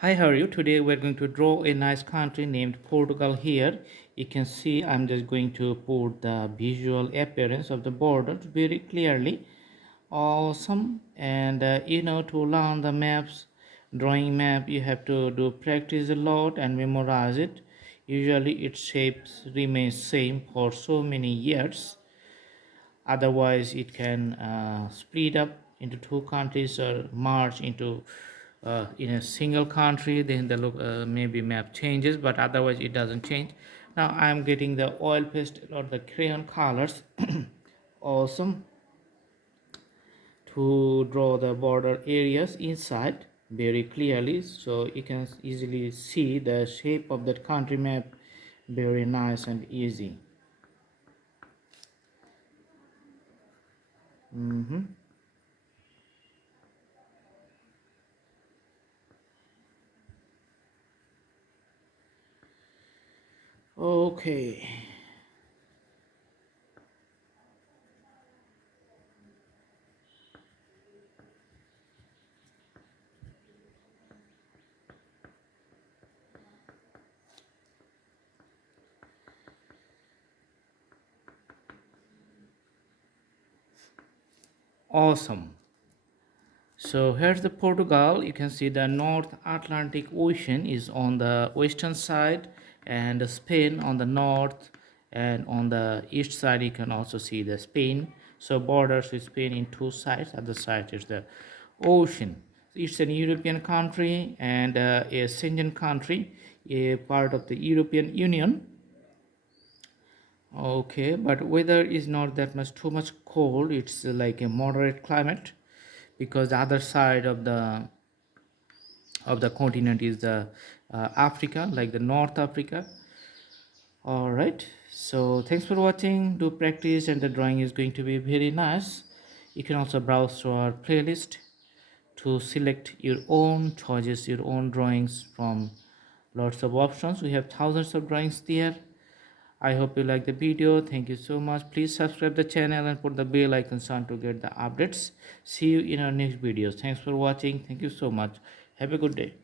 Hi, how are you? Today we're going to draw a nice country named Portugal here. You can see I'm just going to put the visual appearance of the border very clearly. Awesome. And to learn the maps, drawing map, you have to do practice a lot and memorize it. Usually its shapes remain same for so many years. Otherwise it can split up into two countries or merge into in a single country. Then the look maybe map changes, but otherwise it doesn't change. Now I am getting the oil pastel or the crayon colors. Awesome, to draw the border areas inside very clearly, so you can easily see the shape of that country map. Very nice and easy. Okay. Awesome. So here's the Portugal. You can see the North Atlantic Ocean is on the western side, and Spain on the north, and on the east side you can also see the Spain. So borders with Spain in two sides. Other side is the ocean. It's an European country and a Schengen country, a part of the European Union. Okay, but weather is not that much too much cold. It's like a moderate climate, because the other side of the continent is the Africa, like the North Africa. All right, so thanks for watching. Do practice, and the drawing is going to be very nice. You can also browse to our playlist to select your own choices, your own drawings from lots of options. We have thousands of drawings there. I hope you like the video. Thank you so much. Please subscribe the channel and put the bell icon on to get the updates. See you in our next videos. Thanks for watching. Thank you so much. Have a good day.